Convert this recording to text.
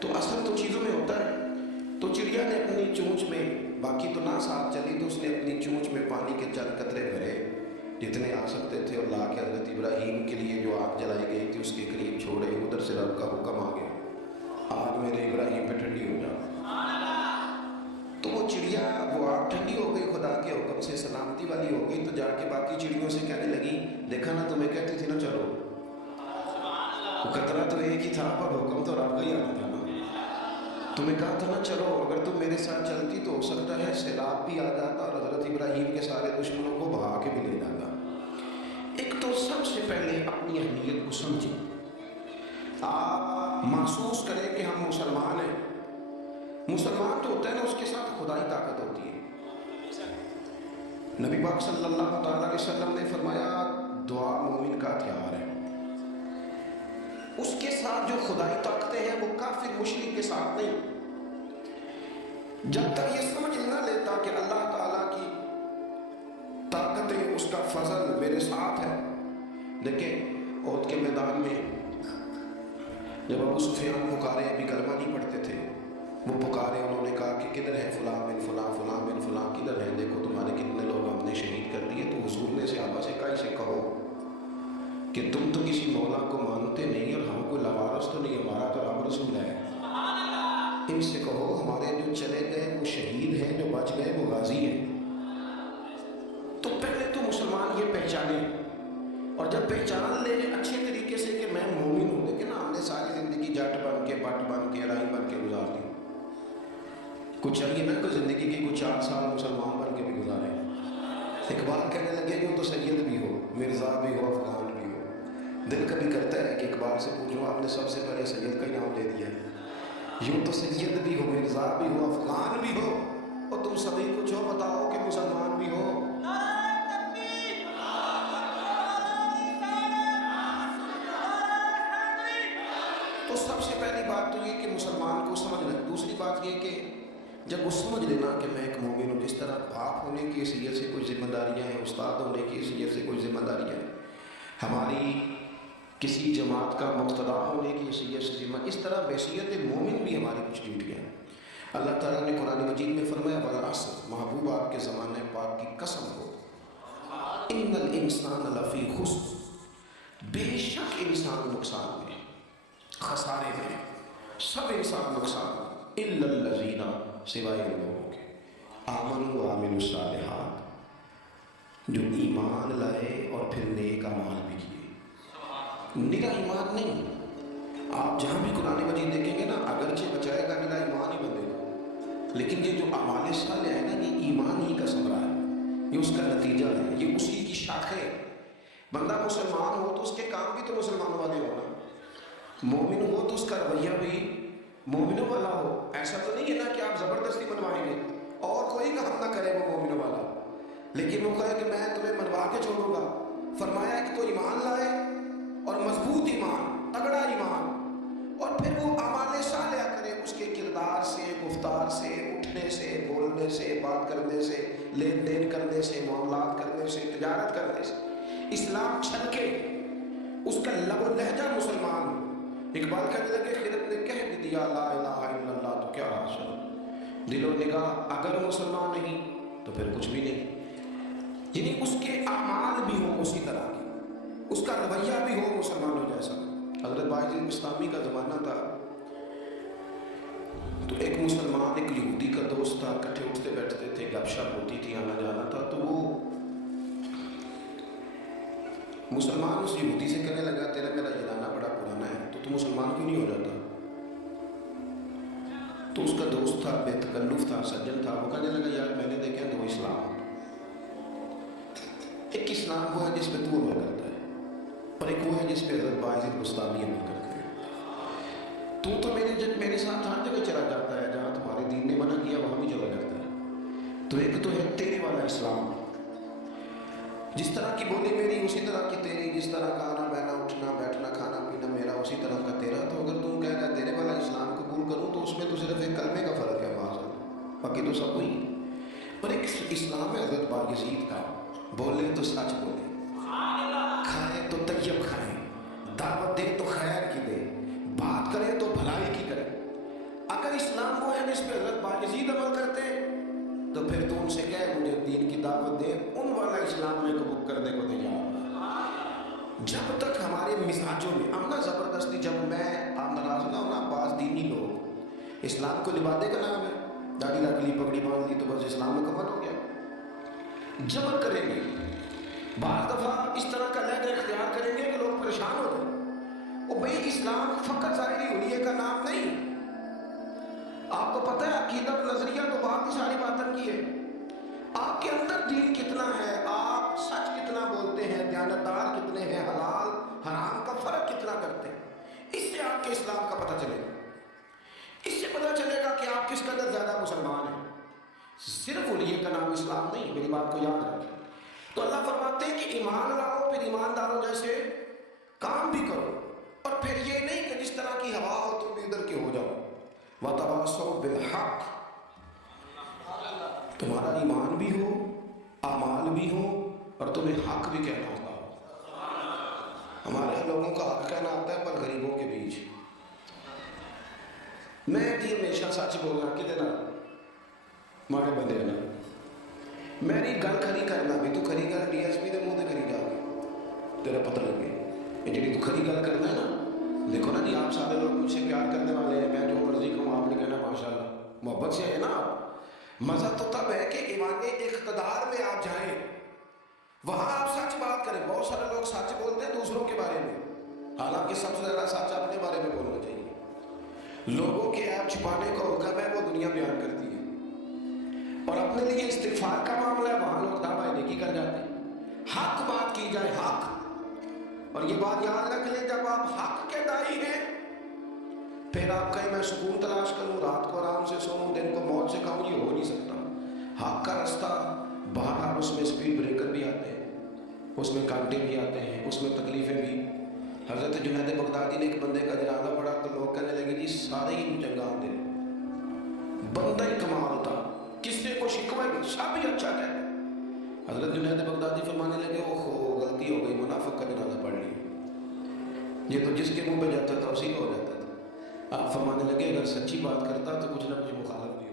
تو اثر تو چیزوں میں ہوتا ہے. تو چڑیا نے اپنی چونچ میں، باقی تو نہ ساتھ چلی، تو اس نے اپنی چونچ میں پانی کے چند قطرے بھرے جتنے آ سکتے تھے، اور لا کے حضرت ابراہیم کے لیے جو آگ جلائی گئی تھی اس کے قریب چھوڑے. ادھر سے رب کا حکم آ گیا، آگ میرے ابراہیم پہ ٹھنڈی ہو جا. تو وہ چڑیا، وہ آگ ٹھنڈی ہو گئی، خدا کے حکم سے سلامتی والی ہو گئی. تو جا کے باقی چڑیوں سے کہنے لگی، دیکھا نا تمہیں کہتی تھی نا چلو. وہ قطرہ تو ایک ہی تھا پر حکم تو رب کا ہی آنا تھا نا. تمہیں کہا تھا نا چلو، اگر تم میرے ساتھ چلتی تو ہو سکتا ہے سیلاب بھی آ جاتا اور حضرت ابراہیم کے سارے دشمنوں کو بہا کے بھی لے جاتا. ایک تو سب سے پہلے اپنی اہمیت کو سمجھیں. آپ محسوس کریں کہ ہم مسلمان ہیں. مسلمان تو ہوتا ہے نا، اس کے ساتھ خدائی طاقت ہوتی ہے. نبی پاک صلی اللہ تعالیٰ علیہ وسلم نے فرمایا دعا مومن کا ہتھیار ہے. اس کے ساتھ جو خدائی طاقتیں ہیں وہ کافر مشرک کے ساتھ نہیں. جب تک یہ سمجھ نہ لیتا کہ اللہ تعالیٰ کی طاقتیں، اس کا فضل میرے ساتھ ہے. دیکھیں احد کے میدان میں جب ابو سفیان پکارے، ابھی کلمہ نہیں پڑھتے تھے، وہ پکارے، انہوں نے کہا کہ کدھر ہے فلاں بن فلاں، فلاں بن فلاں کدھر ہے، دیکھو تمہارے کتنے لوگ ہم نے شہید کر دیے. تو حضور نے صحابہ سے کہا اسے کہو کہ تم تو کسی مولا کو مانتے نہیں اور ہم کو لوارث تو نہیں، ہمارا تو رب رسول ہے. ان سے کہو ہمارے جو چلے گئے وہ شہید ہیں، جو بچ گئے وہ غازی ہیں. تو پہلے تو مسلمان یہ پہچانے، اور جب پہچان لے اچھے طریقے سے کہ میں مومن ہوں. لیکن ہم نے ساری زندگی جٹ بن کے، بٹ بن کے، رائی بن کے گزار دی. کچھ چاہیے نا کہ زندگی کی کچھ 4 سال مسلمان بن کے بھی گزارے. اقبال کہنے لگے یوں تو سید بھی ہو، مرزا بھی ہو، افغان بھی ہو. دل کبھی کرتا ہے کہ اقبال سے پوچھوں آپ نے سب سے پہلے سید کا ہی نام لے دیا ہے. یوں تو سید بھی ہو، مرزا بھی ہو، افغان بھی ہو، اور تم سبھی کچھ ہو، بتاؤ کہ مسلمان بھی ہو. تو سب سے پہلی بات تو یہ کہ مسلمان کو سمجھنا. دوسری بات یہ کہ جب وہ سمجھ لینا کہ میں ایک مومن ہوں، جس طرح باپ ہونے کی حیثیت سے کوئی ذمہ داریاں ہیں، استاد ہونے کی حیثیت سے کوئی ذمہ داریاں ہیں، ہماری کسی جماعت کا مقتدا ہونے کی حیثیت سے ذمہ، اس طرح بحیثیت مومن بھی ہماری کچھ ڈیوٹیاں ہیں. اللہ تعالیٰ نے قرآن مجید میں فرمایا والعصر، محبوب آپ کے زمانے پاک کی قسم ہو، ان الانسان لفی خسر، بے شک انسان نقصان میں، خسارے میں، سب انسان نقصان میں، الا الذین، سوائے ان لوگوں کے، آمنوا وعملوا الصالحات، جو ایمان لائے اور پھر نیک اعمال بھی کیے. نرا ایمان نہیں. آپ جہاں بھی قرآن مجید دیکھیں گے نا، اگرچہ بچائے گا نرا ایمان ہی بندے کو، لیکن یہ جو اعمال صالح ہے نا، یہ ایمان ہی کا ثمرہ ہے، یہ اس کا نتیجہ ہے، یہ اسی کی شاخ ہے. بندہ مسلمان ہو تو اس کے کام بھی تو مسلمانوں والے ہونا، مومن ہو تو اس کا رویہ بھی مومنوں والا ہو. ایسا تو نہیں ہے نا کہ آپ زبردستی منوائیں گے اور کوئی کام نہ کرے وہ مومنوں والا، لیکن وہ کہے کہ میں تمہیں منوا کے چھوڑوں گا. فرمایا کہ تو ایمان لائے اور مضبوط ایمان، تگڑا ایمان، اور پھر وہ اعمال صالحہ کرے، اس کے کردار سے، گفتار سے، اٹھنے سے، بولنے سے، بات کرنے سے، لین دین کرنے سے، معاملات کرنے سے، تجارت کرنے سے اسلام چھلکے، اس کا لب و لہجہ مسلمان. اقبال کہنے لگے خضر نے کہہ بھی دیا لا الہ الا اللہ تو کیا حاصل، دل و نگاہ اگر مسلمان نہیں تو پھر کچھ بھی نہیں. یعنی اس کے اعمال بھی ہوں اسی طرح کے، اس کا رویہ بھی ہو مسلمانوں جیسا. حضرت باعث اسلامی کا زمانہ تھا تو ایک مسلمان ایک یہودی کا دوست تھا، اکٹھے اٹھتے بیٹھتے تھے، گپ شپ ہوتی تھی، آنا جانا تھا. تو وہ مسلمان اس یہودی سے کہنے لگا تیرا میرا جنانہ بڑا پرانا ہے تو مسلمان کیوں نہیں ہو جاتا. تو اس کا دوست تھا، بے تکلف تھا، سجن تھا، وہ کہنے لگا یار میں نے دیکھا 2 اسلام، ایک اسلام وہ ہے جس پہ تو عمل کرتا ہے، اور ایک وہ ہے جس پہ حضرت باعث بستامی عمل کرتے ہیں. تو میرے ساتھ ہر جگہ چلا جاتا ہے، جہاں تمہارے دین نے منع کیا وہاں بھی چلا جاتا ہے. تو ایک تو ہے تیرے والا اسلام، جس طرح کی بولی میری اسی طرح کی تیری، جس طرح کا آنا بہنا اٹھنا بیٹھنا کھانا پینا میرا اسی طرح کا تیرا. تو اگر تم کہہ رہا ہے تیرے والا اسلام قبول کروں تو اس میں تو صرف ایک کلمے کا فرق ہے، باقی تو سب وہی. اور ایک اسلام ہے حضرت بایزید کا، بولے تو سچ بولے، کھائیں تو طیب کھائیں، دعوت دے تو خیر کی دے، بات کرے تو بھلائی کی کرے. اسلام وہ ہے جس پہ حضرت باجزید عمل کرتے ہیں، تو پھر تو ان سے کہے مجھے دین کی دعوت دے، ان والا اسلام میں قبول کرنے کو تیار۔ جب تک ہمارے مزاجوں میں امنا زبردستی، جب میں آپ ناراض نہ ہونا، بعض دینی لوگ اسلام کو لبادے کا نام ہے، داڑھی رکھ لی، پگڑی باندھ لی تو بس اسلام مکمل ہو گیا، جبر کریں گے، بعض دفعہ اس طرح کا لہجہ اختیار کریں گے کہ لوگ پریشان ہو جائیں۔ وہ بھئی اسلام فقط ظاہری حلیے کا نام نہیں، آپ کو پتہ ہے عقیدہ اور نظریہ تو بات ہی ساری باتن کی ہے، آپ کے اندر دین کتنا ہے، آپ سچ کتنا بولتے ہیں، دیانتدار کتنے ہیں، حلال حرام کا فرق کتنا کرتے ہیں، اس سے آپ کے اسلام کا پتہ چلے گا۔ اس سے پتہ چلے گا کہ آپ کس قدر زیادہ مسلمان ہیں۔ صرف حلیے کا نام اسلام نہیں، میری بات کو یاد رکھیں۔ تو اللہ فرماتے ہیں کہ ایمان لاؤ، پھر ایمانداروں جیسے کام بھی کرو، اور پھر یہ نہیں کہ جس طرح کی ہوا ہو تم بھی ادھر کے ہو جاؤ۔ وَتَوَاصَوْا بِالْحَقِّ، تمہارا ایمان بھی ہو، اعمال بھی ہو، اور تمہیں حق بھی کہنا ہوتا ہو۔ ہمارے لوگوں کا حق کہنا آتا ہے پر غریبوں کے بیچ۔ میں جی ہمیشہ سچ بولنا کہ دینا ماڑے بندے نا، میری گل کھری کرنا بھی، تو کھری گل ڈی ایس پی دے منہ تے کری جا کے تیرا پتہ لگے، یہ جڑی تو کھری گل کرنا ہے نا، دیکھو نا جی آپ سارے لوگ مجھ سے پیار کرنے والے ہیں، میں جو مرضی کہوں آپ نے کہنا ماشاءاللہ، محبت سے ہے نا آپ۔ مزہ تو تب ہے کہ ایمان اقتدار میں آپ جائیں، وہاں آپ سچ بات کریں۔ بہت سارے لوگ سچ بولتے ہیں دوسروں کے بارے میں، حالانکہ سب سے زیادہ سچ اپنے بارے میں بولنا چاہیے۔ لوگوں کے عیب چھپانے کا حکم ہے، وہ دنیا بیان کرتی ہے، اور اپنے لیے استغفار کا معاملہ ہے، وہاں لوگ دعویٰ نیکی کر جاتے ہیں۔ حق بات کی جائے، حق، اور یہ بات یاد رکھ لیں، جب آپ حق کے داعی ہیں، پھر آپ کہیں میں سکون تلاش کروں، رات کو آرام سے سوؤں، دن کو موت سے کھاؤں، یہ ہو نہیں سکتا۔ حق کا رستہ باہر، اس میں سپیڈ بریکر بھی آتے ہیں، اس میں کانٹے بھی آتے ہیں، اس میں تکلیفیں بھی۔ حضرت جنید بغدادی نے ایک بندے کا جنازہ پڑھا تو لوگ کہنے لگے جی سارے ہی چنگا ہوتے، بندہ ہی کمال تھا، کس سے کو شکوہ نہیں، سب ہی اچھا کہتے۔ حضرت جنید بغدادی فرمانے لگے اوہ غلطی ہو گئی، منافق کا جنازہ پڑھ لیا، یہ تو جس کے منہ پہ جاتا تھا اسی کا ہو جاتا تھا۔ آپ فرمانے لگے اگر سچی بات کرتا تو کچھ نہ کچھ مخالف بھی